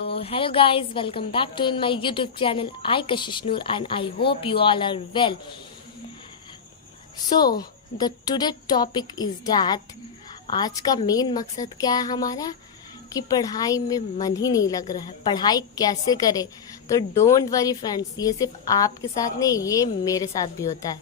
So, hello guys, welcome back to in my YouTube channel. I Kashish Noor and I hope you all are well. So, the today topic is that आज का main मकसद क्या है हमारा कि पढ़ाई में मन ही नहीं लग रहा है, पढ़ाई कैसे करें। तो डोंट वरी फ्रेंड्स, ये सिर्फ आपके साथ नहीं, ये मेरे साथ भी होता है।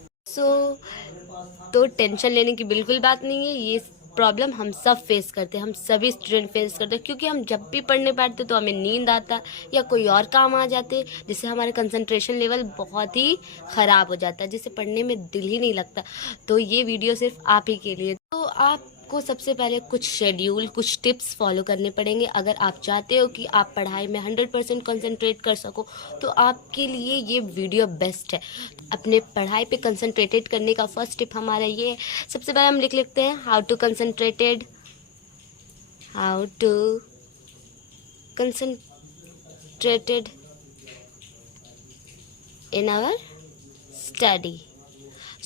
तो टेंशन लेने की बिल्कुल बात नहीं है। ये प्रॉब्लम हम सब फेस करते हैं, हम सभी स्टूडेंट फेस करते हैं, क्योंकि हम जब भी पढ़ने बैठते तो हमें नींद आता या कोई और काम आ जाते जिससे हमारे कंसंट्रेशन लेवल बहुत ही ख़राब हो जाता है, जिससे पढ़ने में दिल ही नहीं लगता। तो ये वीडियो सिर्फ आप ही के लिए। तो आपको सबसे पहले कुछ शेड्यूल, कुछ टिप्स फॉलो करने पड़ेंगे अगर आप चाहते हो कि आप पढ़ाई में 100% कंसंट्रेट कर सको। तो आपके लिए ये वीडियो बेस्ट है। अपने पढ़ाई पे कंसंट्रेटेड करने का फर्स्ट टिप हमारा ये है। सबसे पहले हम लिख लेते हैं how to concentrated in our study.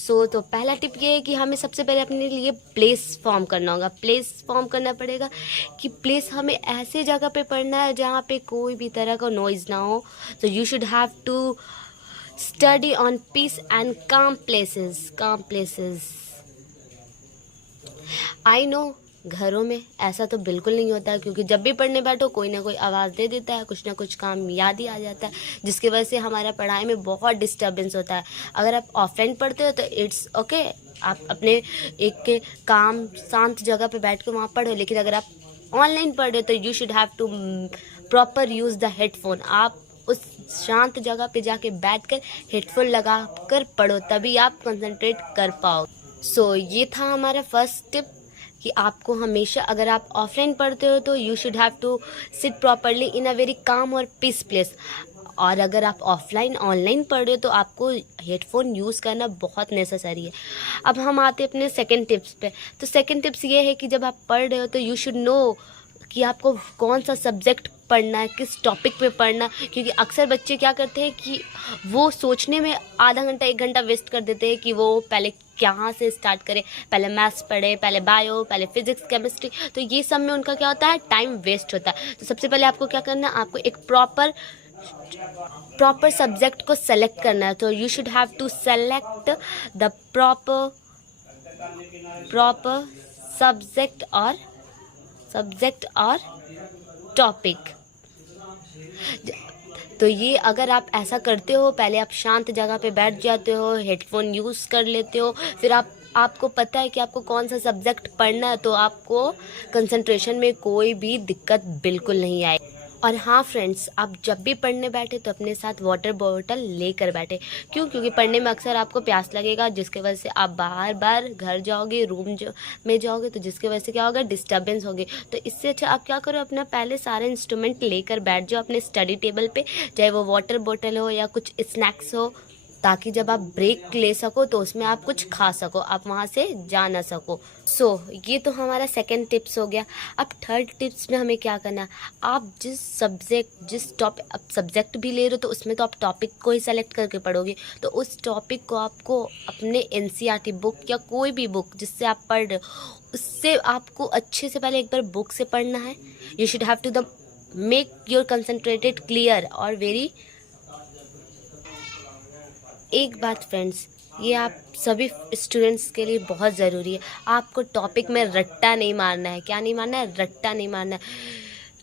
तो पहला टिप ये है कि हमें सबसे पहले अपने लिए प्लेस फॉर्म करना होगा। प्लेस फॉर्म करना पड़ेगा कि प्लेस हमें ऐसे जगह पे पढ़ना है जहाँ पे कोई भी तरह का नॉइज़ ना हो। तो you should have to study on peace and calm places. I know घरों में ऐसा तो बिल्कुल नहीं होता है, क्योंकि जब भी पढ़ने बैठो कोई ना कोई आवाज़ दे देता है, कुछ ना कुछ काम याद ही आ जाता है, जिसकी वजह से हमारा पढ़ाई में बहुत डिस्टर्बेंस होता है। अगर आप ऑफलाइन पढ़ते हो तो इट्स ओके, आप अपने एक के काम शांत जगह पे बैठ के वहाँ पढ़ो। लेकिन अगर आप ऑनलाइन पढ़ रहे हो तो you should have to proper use the headphone. आप उस शांत जगह पे जाके बैठकर हेडफोन लगा कर पढ़ो, तभी आप कंसंट्रेट कर पाओ। ये था हमारा फर्स्ट टिप कि आपको हमेशा, अगर आप ऑफलाइन पढ़ते हो तो you should have to sit properly in a very calm और पीस प्लेस। और अगर आप ऑनलाइन पढ़ रहे हो तो आपको हेडफोन यूज़ करना बहुत नेसेसरी है। अब हम आते हैं अपने सेकंड टिप्स पे। तो सेकंड टिप्स ये है कि जब आप पढ़ रहे हो तो यू शुड नो कि आपको कौन सा सब्जेक्ट पढ़ना है, किस टॉपिक पे पढ़ना है। क्योंकि अक्सर बच्चे क्या करते हैं कि वो सोचने में आधा घंटा 1 घंटा वेस्ट कर देते हैं कि वो पहले कहाँ से स्टार्ट करें, पहले मैथ्स पढ़े, पहले बायो, पहले फिजिक्स, केमिस्ट्री। तो ये सब में उनका क्या होता है, टाइम वेस्ट होता है। तो सबसे पहले आपको क्या करना है, आपको एक प्रॉपर सब्जेक्ट को सेलेक्ट करना है। तो you should have to select the proper subject और टॉपिक। तो ये अगर आप ऐसा करते हो, पहले आप शांत जगह पे बैठ जाते हो, हेडफोन यूज़ कर लेते हो, फिर आपको पता है कि आपको कौन सा सब्जेक्ट पढ़ना है, तो आपको कंसंट्रेशन में कोई भी दिक्कत बिल्कुल नहीं आए। और हाँ फ्रेंड्स, आप जब भी पढ़ने बैठे तो अपने साथ वाटर बॉटल लेकर बैठे। क्योंकि पढ़ने में अक्सर आपको प्यास लगेगा, जिसकी वजह से आप बार बार घर जाओगे, में जाओगे, तो जिसकी वजह से क्या होगा, डिस्टर्बेंस होगी। तो इससे अच्छा आप क्या करो, अपना पहले सारे इंस्ट्रूमेंट लेकर बैठ जाओ अपने स्टडी टेबल पे, चाहे वो वाटर बॉटल हो या कुछ स्नैक्स हो, ताकि जब आप ब्रेक ले सको तो उसमें आप कुछ खा सको, आप वहाँ से जा ना सको। ये तो हमारा सेकंड टिप्स हो गया। अब थर्ड टिप्स में हमें क्या करना है, आप जिस टॉपिक सब्जेक्ट भी ले रहे हो तो उसमें तो आप टॉपिक को ही सेलेक्ट करके पढ़ोगे। तो उस टॉपिक को आपको अपने एनसीईआरटी बुक या कोई भी बुक जिससे आप पढ़ रहे हो, उससे आपको अच्छे से पहले एक बार बुक से पढ़ना है। You should have to the make your concentrated clear और वेरी। एक बात फ्रेंड्स, ये आप सभी स्टूडेंट्स के लिए बहुत ज़रूरी है। आपको टॉपिक में रट्टा नहीं मारना है। क्या नहीं मारना है? रट्टा नहीं मारना है।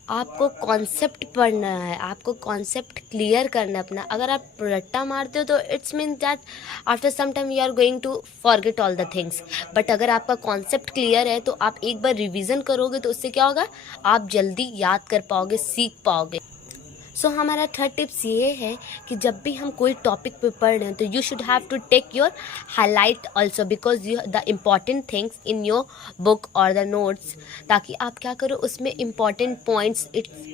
आपको कॉन्सेप्ट पढ़ना है, आपको कॉन्सेप्ट क्लियर करना है अपना। अगर आप रट्टा मारते हो तो it's mean that after some time you are going to forget all the things. But अगर आपका कॉन्सेप्ट क्लियर है तो आप एक बार रिवीजन करोगे तो उससे क्या होगा, आप जल्दी याद कर पाओगे, सीख पाओगे। हमारा थर्ड टिप्स ये है कि जब भी हम कोई टॉपिक पे पढ़ रहे हैं तो you should have to take your highlight also, because you the important things in your book और द नोट्स। ताकि आप क्या करो, उसमें इम्पॉर्टेंट पॉइंट्स,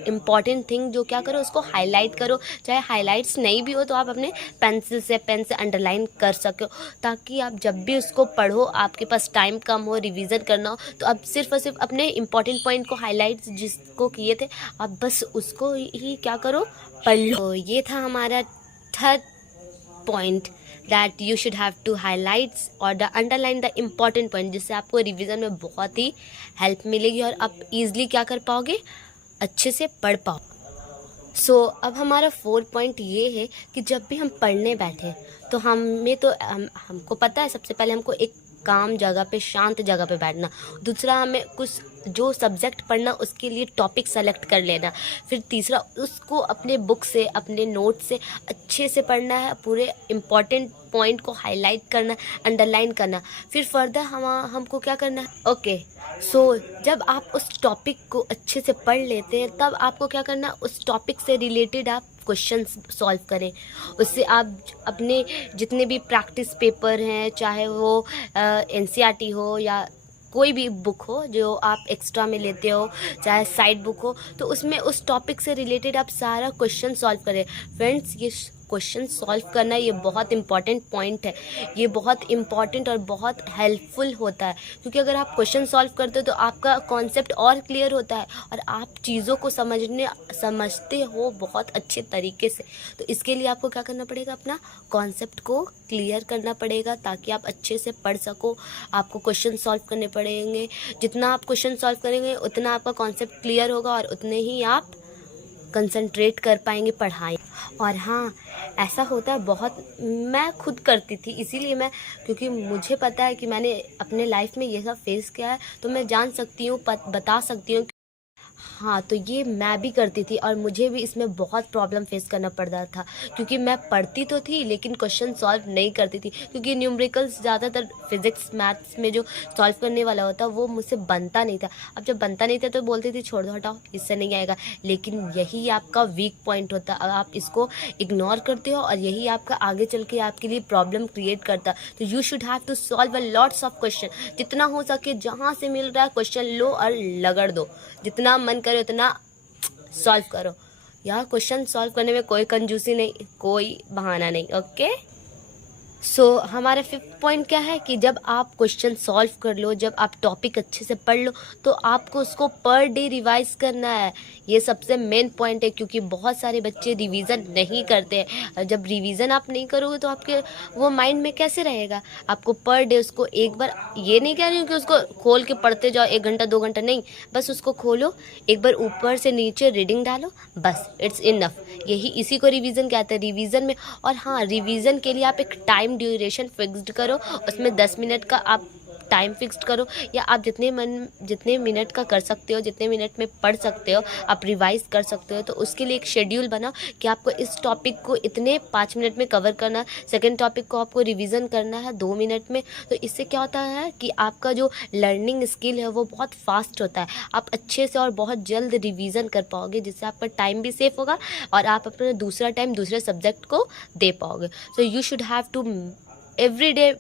इम्पॉर्टेंट थिंग जो क्या करो, उसको हाईलाइट करो। चाहे हाईलाइट्स नहीं भी हो तो आप अपने पेन से अंडरलाइन कर सको, ताकि आप जब भी उसको पढ़ो, आपके पास टाइम कम हो, रिवीजन करना हो, तो आप सिर्फ और सिर्फ अपने इम्पॉर्टेंट पॉइंट को हाईलाइट्स जिसको किए थे, आप बस उसको ही क्या करो, पढ़ लो। ये था हमारा third point, that you should have to highlights और the underline the important point, जिससे आपको रिवीजन में बहुत ही हेल्प मिलेगी और आप इजीली क्या कर पाओगे, अच्छे से पढ़ पाओ। अब हमारा 4 पॉइंट ये है कि जब भी हम पढ़ने बैठे तो हमको पता है, सबसे पहले हमको एक काम जगह पे, शांत जगह पे बैठना। दूसरा, हमें कुछ जो सब्जेक्ट पढ़ना उसके लिए टॉपिक सेलेक्ट कर लेना। फिर तीसरा, उसको अपने बुक से, अपने नोट से अच्छे से पढ़ना है, पूरे इम्पॉर्टेंट पॉइंट को हाईलाइट करना, अंडरलाइन करना। फिर फर्दर हमको क्या करना है, ओके। जब आप उस टॉपिक को अच्छे से पढ़ लेते हैं, तब आपको क्या करना है, उस टॉपिक से रिलेटेड आप क्वेश्चन सॉल्व करें। उससे आप अपने जितने भी प्रैक्टिस पेपर हैं, चाहे वो एनसीईआरटी हो या कोई भी बुक हो जो आप एक्स्ट्रा में लेते हो, चाहे साइड बुक हो, तो उसमें उस टॉपिक से रिलेटेड आप सारा क्वेश्चन सॉल्व करें। फ्रेंड्स, ये क्वेश्चन सॉल्व करना ये बहुत इंपॉर्टेंट पॉइंट है। ये बहुत इंपॉर्टेंट और बहुत हेल्पफुल होता है, क्योंकि अगर आप क्वेश्चन सॉल्व करते हो तो आपका कॉन्सेप्ट और क्लियर होता है और आप चीज़ों को समझते हो बहुत अच्छे तरीके से। तो इसके लिए आपको क्या करना पड़ेगा, अपना कॉन्सेप्ट को क्लियर करना पड़ेगा ताकि आप अच्छे से पढ़ सको। आपको क्वेश्चन सॉल्व करने पड़ेंगे। जितना आप क्वेश्चन सॉल्व करेंगे उतना आपका कॉन्सेप्ट क्लियर होगा और उतने ही आप कंसंट्रेट कर पाएंगे पढ़ाई। और हाँ, ऐसा होता है बहुत, मैं खुद करती थी, इसीलिए क्योंकि मुझे पता है कि मैंने अपने लाइफ में ये सब फेस किया है, तो मैं जान सकती हूँ, बता सकती हूँ। हाँ, तो ये मैं भी करती थी और मुझे भी इसमें बहुत प्रॉब्लम फेस करना पड़ता था, क्योंकि मैं पढ़ती तो थी लेकिन क्वेश्चन सॉल्व नहीं करती थी, क्योंकि न्यूमेरिकल्स ज़्यादातर फिजिक्स मैथ्स में जो सॉल्व करने वाला होता वो मुझसे बनता नहीं था। अब जब बनता नहीं था तो बोलती थी छोड़ दो, हटाओ, इससे नहीं आएगा। लेकिन यही आपका वीक पॉइंट होता है, आप इसको इग्नोर करते हो और यही आपका आगे चल के आपके लिए प्रॉब्लम क्रिएट करता। तो you should have to solve a lots of question. जितना हो सके, जहाँ से मिल रहा है क्वेश्चन लो और लगड़ दो, जितना मन करे उतना सॉल्व करो। यार, क्वेश्चन सॉल्व करने में कोई कंजूसी नहीं, कोई बहाना नहीं, ओके। हमारा 5th पॉइंट क्या है कि जब आप क्वेश्चन सॉल्व कर लो, जब आप टॉपिक अच्छे से पढ़ लो, तो आपको उसको पर डे रिवाइज करना है। ये सबसे मेन पॉइंट है, क्योंकि बहुत सारे बच्चे रिवीजन नहीं करते हैं। जब रिवीजन आप नहीं करोगे तो आपके वो माइंड में कैसे रहेगा। आपको पर डे उसको एक बार, ये नहीं कह रही हूँ कि उसको खोल के पढ़ते जाओ 1 घंटा 2 घंटा, नहीं, बस उसको खोलो, एक बार ऊपर से नीचे रीडिंग डालो, बस, इट्स इनफ। इसी को रिवीजन कहते हैं, रिवीजन में। और हाँ, रिवीजन के लिए आप एक टाइम ड्यूरेशन फिक्स्ड करो, उसमें 10 मिनट का आप टाइम फिक्स्ड करो, या आप जितने मिनट का कर सकते हो, जितने मिनट में पढ़ सकते हो, आप रिवाइज कर सकते हो। तो उसके लिए एक शेड्यूल बनाओ कि आपको इस टॉपिक को इतने 5 मिनट में कवर करना, सेकंड टॉपिक को आपको रिवीजन करना है 2 मिनट में। तो इससे क्या होता है कि आपका जो लर्निंग स्किल है वो बहुत फास्ट होता है, आप अच्छे से और बहुत जल्द रिवीजन कर पाओगे, जिससे आपका टाइम भी सेफ होगा और आप अपना दूसरा टाइम दूसरे सब्जेक्ट को दे पाओगे। So you should have to every day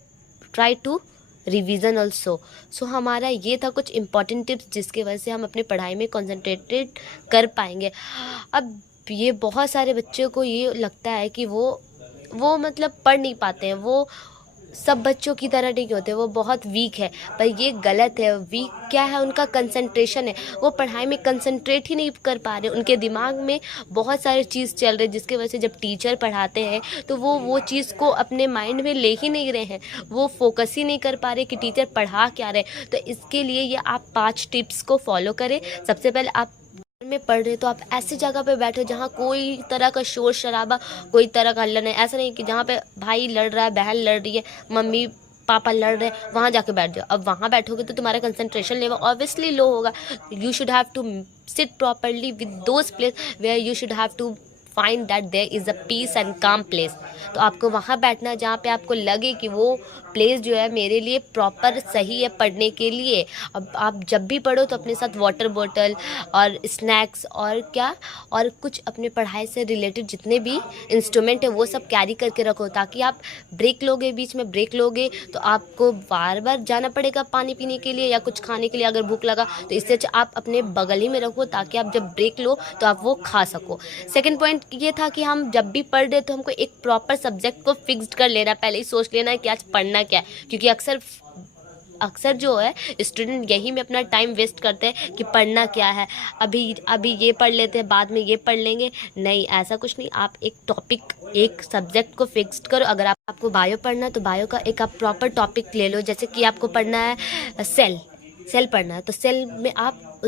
try to revision also. हमारा ये था कुछ इंपॉर्टेंट टिप्स जिसकी वजह से हम अपने पढ़ाई में कॉन्सेंट्रेटेड कर पाएंगे। अब ये बहुत सारे बच्चों को ये लगता है कि वो मतलब पढ़ नहीं पाते हैं, वो सब बच्चों की तरह नहीं होते, वो बहुत वीक है, पर ये गलत है। वीक क्या है, उनका कंसंट्रेशन है, वो पढ़ाई में कंसंट्रेट ही नहीं कर पा रहे, उनके दिमाग में बहुत सारी चीज़ चल रही है, जिसकी वजह से जब टीचर पढ़ाते हैं तो वो चीज़ को अपने माइंड में ले ही नहीं रहे हैं, वो फोकस ही नहीं कर पा रहे कि टीचर पढ़ा क्या रहे। तो इसके लिए ये आप 5 टिप्स को फॉलो करें। सबसे पहले, आप में पढ़ रहे तो आप ऐसी जगह पे बैठो जहाँ कोई तरह का शोर शराबा, कोई तरह का हल्ला नहीं। ऐसा नहीं कि जहाँ पे भाई लड़ रहा है, बहन लड़ रही है, मम्मी पापा लड़ रहे हैं, वहाँ जाके बैठ जाओ। अब वहाँ बैठोगे तो तुम्हारा कंसंट्रेशन लेवल ऑब्वियसली लो होगा। You should have to sit properly with those place where you should have to find that there is a peace and calm place. तो आपको वहाँ बैठना है जहाँ पे आपको लगे कि वो प्लेस जो है मेरे लिए प्रॉपर सही है पढ़ने के लिए। अब आप जब भी पढ़ो तो अपने साथ वाटर बॉटल और स्नैक्स और कुछ अपने पढ़ाई से रिलेटेड जितने भी इंस्ट्रूमेंट है वो सब कैरी करके रखो, ताकि आप ब्रेक लोगे, बीच में ब्रेक लोगे तो आपको बार बार जाना पड़ेगा पानी पीने के लिए या कुछ खाने के लिए अगर भूख लगा। तो इससे अच्छा आप अपने बगल ही में रखो, ताकि आप जब ब्रेक लो तो आप वो खा सको। सेकेंड पॉइंट ये था कि हम जब भी पढ़ रहे तो हमको एक प्रॉपर सब्जेक्ट को फिक्स्ड कर लेना, पहले ही सोच लेना है कि आज पढ़ना क्या है, क्योंकि अक्सर जो है स्टूडेंट यही में अपना टाइम वेस्ट करते हैं कि पढ़ना क्या है, अभी ये पढ़ लेते हैं, बाद में ये पढ़ लेंगे। नहीं, ऐसा कुछ नहीं। आप एक टॉपिक, एक सब्जेक्ट को फिक्स्ड करो। अगर आपको बायो पढ़ना है तो बायो का एक आप प्रॉपर टॉपिक ले लो। जैसे कि आपको पढ़ना है सेल पढ़ना है, तो सेल में आप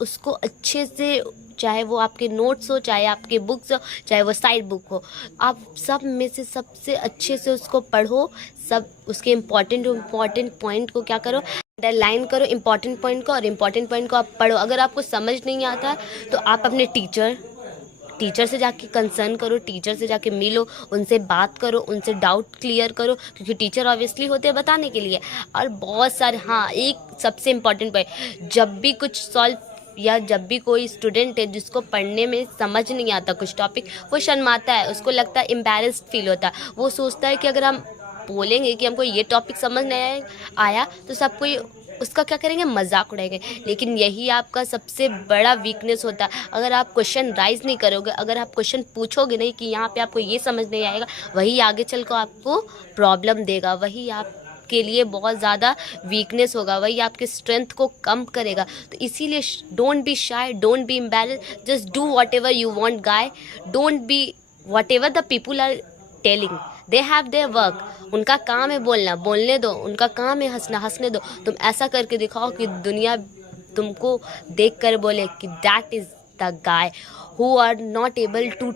उसको अच्छे से चाहे वो आपके नोट्स हो, चाहे आपके बुक्स हो, चाहे वो साइड बुक हो, आप सब में से सबसे अच्छे से उसको पढ़ो। सब उसके इम्पॉर्टेंट पॉइंट को क्या करो, अंडरलाइन करो इम्पॉर्टेंट पॉइंट को, और इम्पॉर्टेंट पॉइंट को आप पढ़ो। अगर आपको समझ नहीं आता है तो आप अपने टीचर से जाके कंसर्न करो, टीचर से जाके मिलो, उनसे बात करो, उनसे डाउट क्लियर करो, क्योंकि टीचर ऑब्वियसली होते हैं बताने के लिए। और बहुत सारे, हाँ, एक सबसे इम्पॉर्टेंट पॉइंट, जब भी कुछ सॉल्व या जब भी कोई स्टूडेंट है जिसको पढ़ने में समझ नहीं आता कुछ टॉपिक, वो शर्माता है, उसको लगता है एम्बैरेस्ड फील होता है, वो सोचता है कि अगर हम बोलेंगे कि हमको ये टॉपिक समझ नहीं आया तो सब कोई उसका क्या करेंगे, मजाक उड़ाएंगे। लेकिन यही आपका सबसे बड़ा वीकनेस होता है। अगर आप क्वेश्चन राइज नहीं करोगे, अगर आप क्वेश्चन पूछोगे नहीं कि यहाँ पे आपको ये समझ नहीं आएगा, वही आगे चल कर आपको प्रॉब्लम देगा, वही आपके लिए बहुत ज़्यादा वीकनेस होगा, वही आपके स्ट्रेंथ को कम करेगा। तो इसीलिए don't be shy, don't be embarrassed, just do whatever you want guy, don't be whatever the people are telling, they have their work, उनका काम है बोलना, बोलने दो, उनका काम है हंसना, हंसने दो। तुम ऐसा करके दिखाओ कि दुनिया तुमको देख कर बोले कि that is the guy who are not able to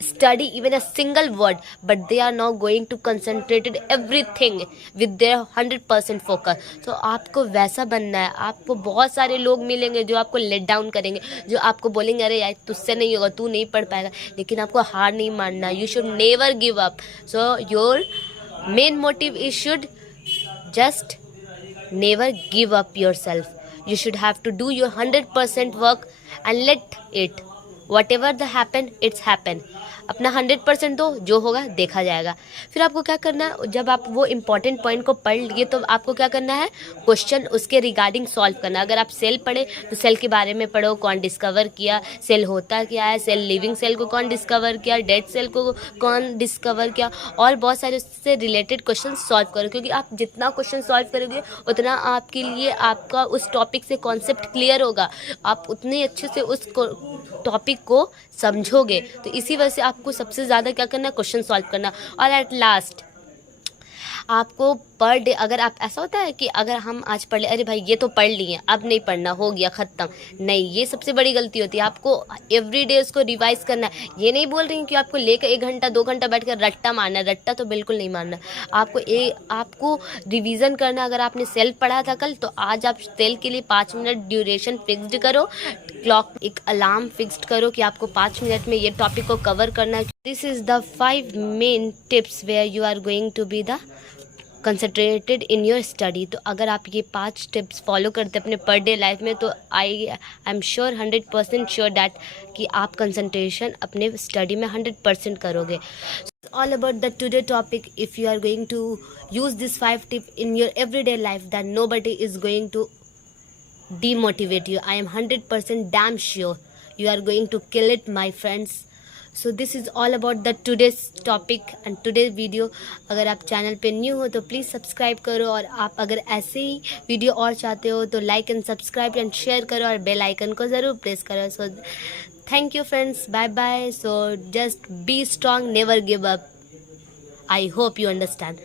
study even a single word, but they are now going to concentrated everything with their 100% focus. तो आपको वैसा बनना है। आपको बहुत सारे लोग मिलेंगे जो आपको लेट डाउन करेंगे, जो आपको बोलेंगे अरे यार तुझसे नहीं होगा, तू नहीं पढ़ पाएगा, लेकिन आपको हार नहीं मानना। You should never give up. So your main motive is should just never give up yourself. You should have to do your 100% work and let it, whatever the happen, it's happen. अपना 100% दो, जो होगा देखा जाएगा। फिर आपको क्या करना है, जब आप वो इम्पॉर्टेंट पॉइंट को पढ़ लिए तो आपको क्या करना है, क्वेश्चन उसके रिगार्डिंग सॉल्व करना। अगर आप सेल पढ़े तो सेल के बारे में पढ़ो, कौन डिस्कवर किया, सेल होता क्या है, सेल लिविंग सेल को कौन डिस्कवर किया, डेड सेल को कौन डिस्कवर किया, और बहुत सारे उससे रिलेटेड क्वेश्चन सॉल्व करो। क्योंकि आप जितना क्वेश्चन सॉल्व करोगे उतना आपके लिए आपका उस टॉपिक से कॉन्सेप्ट क्लियर होगा, आप उतने अच्छे से उस टॉपिक को समझोगे। तो इसी वजह से आपको सबसे ज़्यादा क्या करना है, क्वेश्चन सॉल्व करना। और एट लास्ट आपको पर डे, अगर आप, ऐसा होता है कि अगर हम आज पढ़ ले, अरे भाई ये तो पढ़ लिए अब नहीं पढ़ना, हो गया ख़त्म, नहीं, ये सबसे बड़ी गलती होती है। आपको एवरी डे उसको रिवाइज करना है। ये नहीं बोल रही हूँ कि आपको लेकर 1 घंटा 2 घंटा बैठ कर रट्टा मारना है, रट्टा तो बिल्कुल नहीं मारना। आपको रिवीजन करना। अगर आपने सेल पढ़ा था कल, तो आज आप सेल के लिए 5 मिनट ड्यूरेशन फिक्स्ड करो, क्लॉक एक अलार्म फिक्स्ड करो कि आपको 5 मिनट में ये टॉपिक को कवर करना है। This is the 5 main tips where you are going to be the concentrated in your study. तो अगर आप ये 5 टिप्स फॉलो करते हैं अपने पर डे लाइफ में, तो I am sure 100% sure that कि आप कंसंट्रेशन अपने स्टडी में 100% करोगे। All about the today topic, if you are going to use this 5 tip in your everyday life, that nobody is going to demotivate you. I am 100% damn sure you are going to kill it, my friends. So this is all about the today's topic and today's video. अगर आप channel पे new हो तो please subscribe करो, और आप अगर ऐसे ही वीडियो और चाहते हो तो like and subscribe and share करो, और बेल आइकन को ज़रूर प्रेस करो। So thank you friends, bye bye. So just be strong, never give up. I hope you understand.